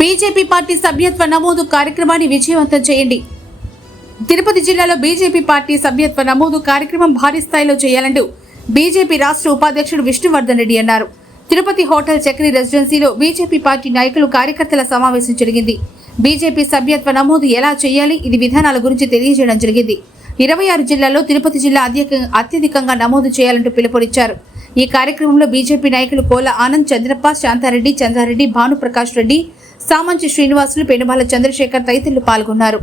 BJP party సభ్యత్వ నమోదు కార్యక్రమాన్ని విజయవంతం చేయండి. తిరుపతి జిల్లాలో బీజేపీ పార్టీ సభ్యత్వ నమోదు కార్యక్రమం భారీ స్థాయిలో చేయాలంటూ బీజేపీ రాష్ట్ర ఉపాధ్యక్షుడు విష్ణువర్ధన్ రెడ్డి అన్నారు. తిరుపతి హోటల్ చక్రి రెసిడెన్సీలో బీజేపీ పార్టీ నాయకులు కార్యకర్తల సమావేశం జరిగింది. బీజేపీ సభ్యత్వ నమోదు ఎలా చేయాలి ఇది విధానాల గురించి తెలియజేయడం జరిగింది. ఇరవై ఆరు జిల్లాల్లో తిరుపతి జిల్లా అత్యధికంగా నమోదు చేయాలంటూ పిలుపునిచ్చారు. ఈ కార్యక్రమంలో బీజేపీ నాయకులు కోల ఆనంద్ చంద్రప్ప శాంతారెడ్డి చంద్రారెడ్డి భానుప్రకాష్ రెడ్డి సామంచి శ్రీనివాసులు పెనుబాల చంద్రశేఖర్ తదితరులు పాల్గొన్నారు.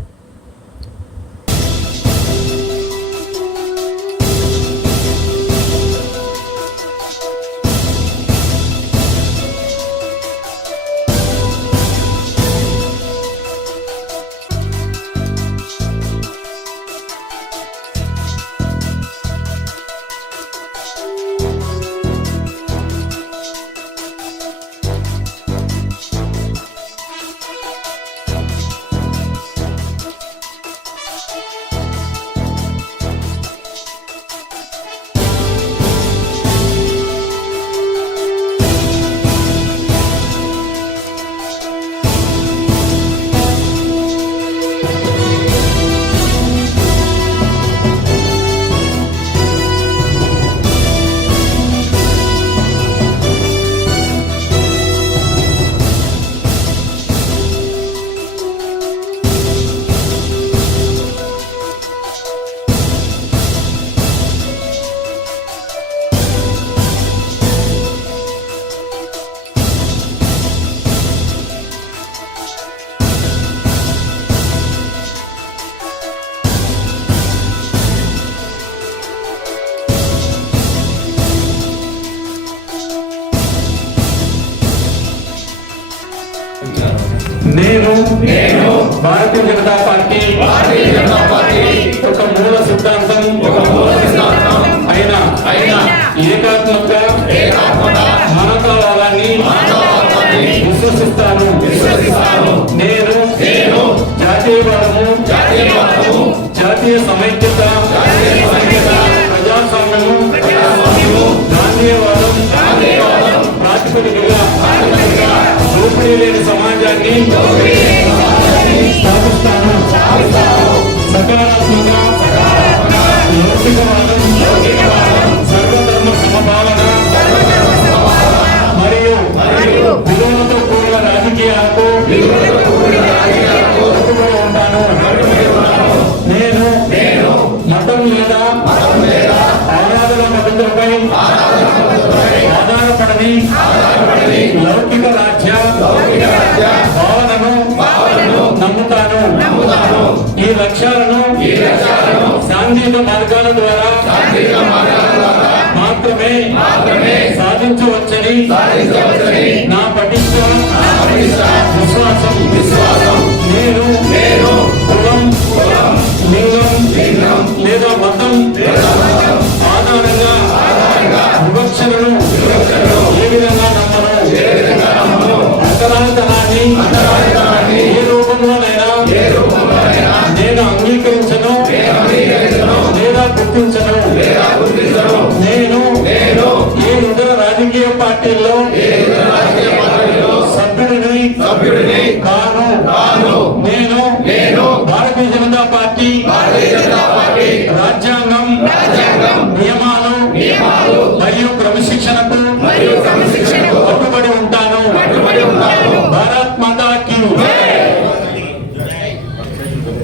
నేను నేను భారతీయ జనతా పార్టీ భారతీయ జనతా పార్టీ దోపిడీ లేని సమాజాన్ని స్థాపిస్తాను సకారాత్మక లౌకికవాదం సర్వధర్మ మరియు విలువలతో కూడిన రాజకీయాలకు ఉంటాను నేను నేను మతం లేదా ఆరాధన పద్ధతులపై ఆధారపడని సాంఘిక మార్గాల ద్వారా మాత్రమే సాధించవచ్చని నా పటిష్ట విశ్వాసం. విశ్వాసం. నేను ஜானகிய பாட்டிலும்